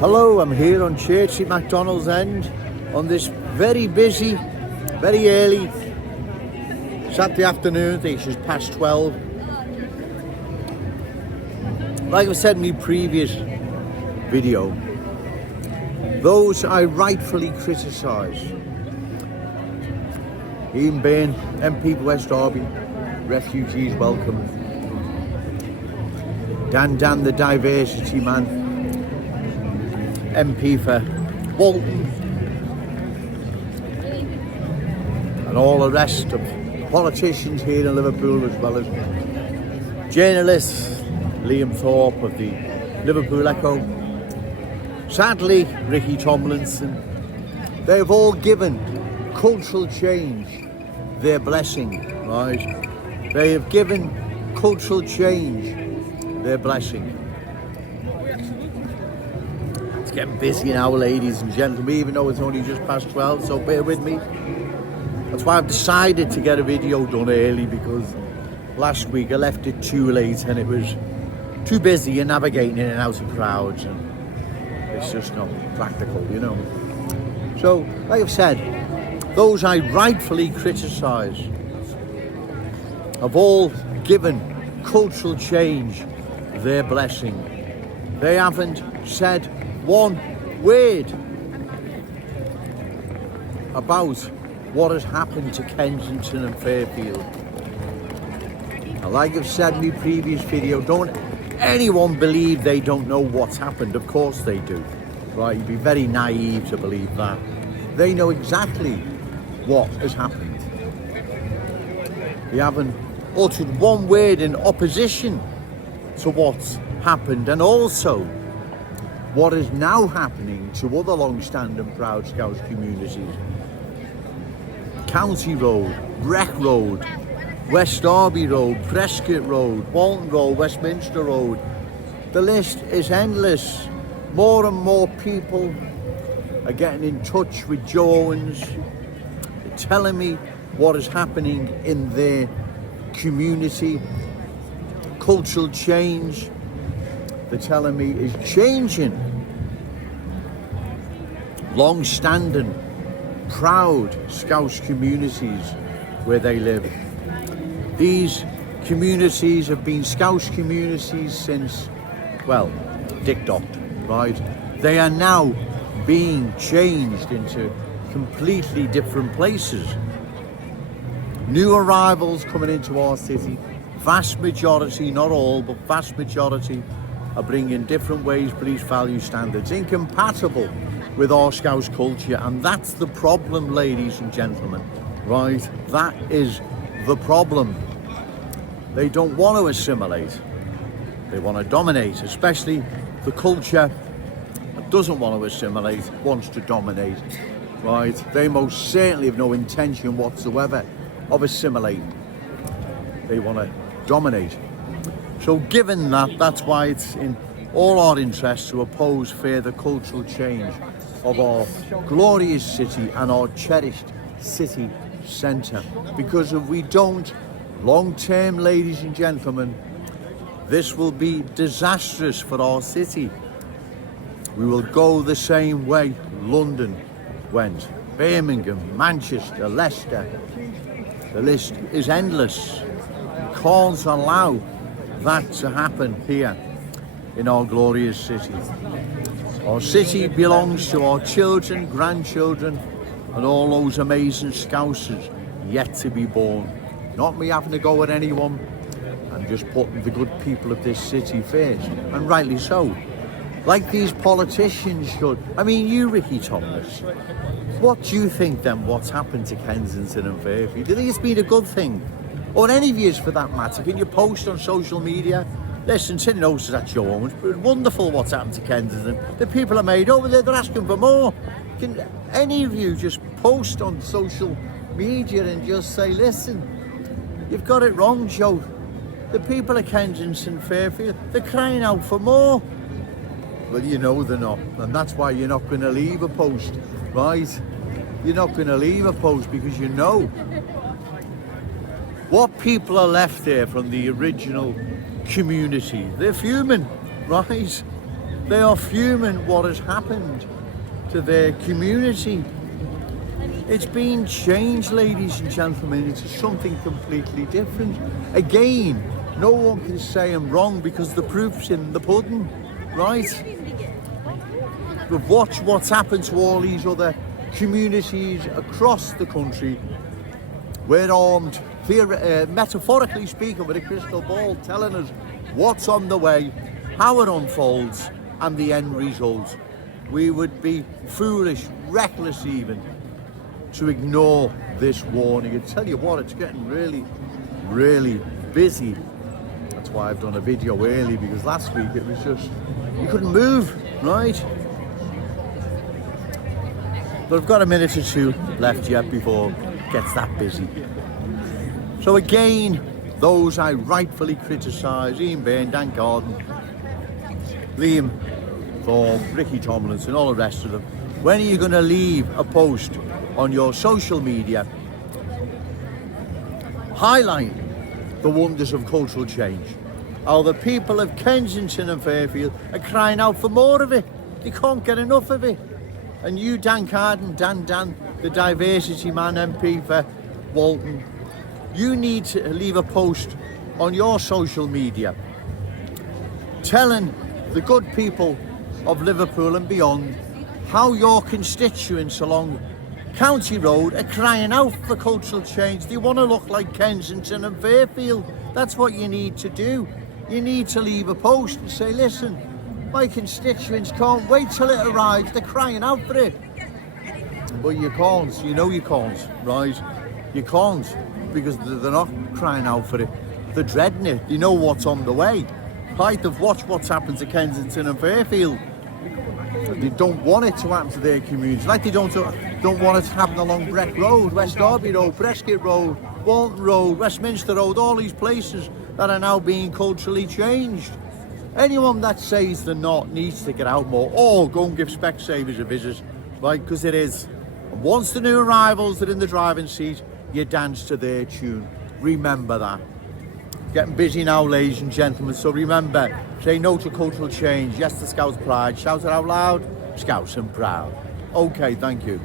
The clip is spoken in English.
Hello, I'm here on Church Street, McDonald's End on this very busy, very early Saturday afternoon. I think it's just past 12. Like I said in my previous video, those I rightfully criticise, Ian Byrne, MP for West Derby, refugees welcome, Dan the diversity man, MP for Bolton, and all the rest of politicians here in Liverpool, as well as journalists, Liam Thorpe of the Liverpool Echo, sadly Ricky Tomlinson. They have all given cultural change their blessing, right? They have given cultural change their blessing. It's getting busy now, ladies and gentlemen, even though it's only just past 12, so bear with me. That's why I've decided to get a video done early, because last week I left it too late and it was too busy and navigating in and out of crowds, and it's just not practical, you know. So, like I've said, those I rightfully criticise have all given cultural change their blessing. They haven't said one word about what has happened to Kensington and Fairfield. Now, like I've said in my previous video, don't anyone believe they don't know what's happened. Of course they do, right? You'd be very naive to believe that. They know exactly what has happened. They haven't uttered one word in opposition to what's happened, and also what is now happening to other long-standing proud Scouse communities. County Road, Breck Road, West Derby Road, Prescott Road, Walton Road, Westminster Road. The list is endless. More and more people are getting in touch with Joe Owens, telling me what is happening in their community. Cultural change, they're telling me, is changing long-standing, proud Scouse communities where they live. These communities have been Scouse communities since, well, Dick Docked, right? They are now being changed into completely different places. New arrivals coming into our city. Vast majority, not all, but vast majority are bringing different ways, beliefs, value, standards, incompatible with our Scouse culture. And that's the problem, ladies and gentlemen, right? That is the problem. They don't want to assimilate. They want to dominate, especially the culture that doesn't want to assimilate, wants to dominate, right? They most certainly have no intention whatsoever of assimilating. They want to dominate. So given that, that's why it's in all our interests to oppose further cultural change of our glorious city and our cherished city centre. Because if we don't, long term, ladies and gentlemen, this will be disastrous for our city. We will go the same way London went, Birmingham, Manchester, Leicester. The list is endless. We can't allow that to happen here in our glorious city. Our city belongs to our children, grandchildren, and all those amazing Scousers yet to be born. Not me having to go at anyone. I'm just putting the good people of this city first, and rightly so. Like these politicians should. I mean, you, Ricky Thomas, what do you think then what's happened to Kensington and Fairfield? Do you think it's been a good thing? Or any of yous for that matter? Can you post on social media? Listen, Tim knows that Joe Owens, but it's wonderful what's happened to Kensington. The people are made over there, they're asking for more. Can any of you just post on social media and just say, listen, you've got it wrong, Joe. The people of Kensington, Fairfield, they're crying out for more. Well, you know they're not, and that's why you're not going to leave a post, right? You're not going to leave a post because you know what people are left there from the original community. They're fuming, right? They are fuming what has happened to their community. It's been changed, ladies and gentlemen, into something completely different. Again, no one can say I'm wrong because the proof's in the pudding, right? We've watched what's happened to all these other communities across the country. We're armed, metaphorically speaking, with a crystal ball telling us what's on the way, how it unfolds, and the end result. We would be foolish, reckless even, to ignore this warning. I tell you what, it's getting really, really busy. That's why I've done a video early, because last week it was just, you couldn't move, right? But I've got a minute or two left yet before it gets that busy. So again, those I rightfully criticise, Ian Byrne, Dan Garden, Liam Thorne, Ricky Tomlinson, all the rest of them. When are you going to leave a post on your social media highlighting the wonders of cultural change? How the people of Kensington and Fairfield are crying out for more of it. They can't get enough of it. And you, Dan Carden, Dan, the diversity man MP for Walton, you need to leave a post on your social media telling the good people of Liverpool and beyond how your constituents along County Road are crying out for cultural change. They want to look like Kensington and Fairfield. That's what you need to do. You need to leave a post and say, listen, my constituents can't wait till it arrives. They're crying out for it. But you can't. You know you can't, right? You can't, because they're not crying out for it. They're dreading it. You know what's on the way. Right? They've watched what's happened to Kensington and Fairfield. They don't want it to happen to their communities. Like they don't want it to happen along Breck Road, West Derby Road, Prescott Road, Walton Road, Westminster Road, all these places that are now being culturally changed. Anyone that says they're not needs to get out more, or go and give Specsavers a visit, right? Because it is. And once the new arrivals are in the driving seat, you dance to their tune. Remember that. Getting busy now, ladies and gentlemen, so remember, say no to cultural change, yes to Scouse pride, shout it out loud, Scouse and proud. Okay, thank you.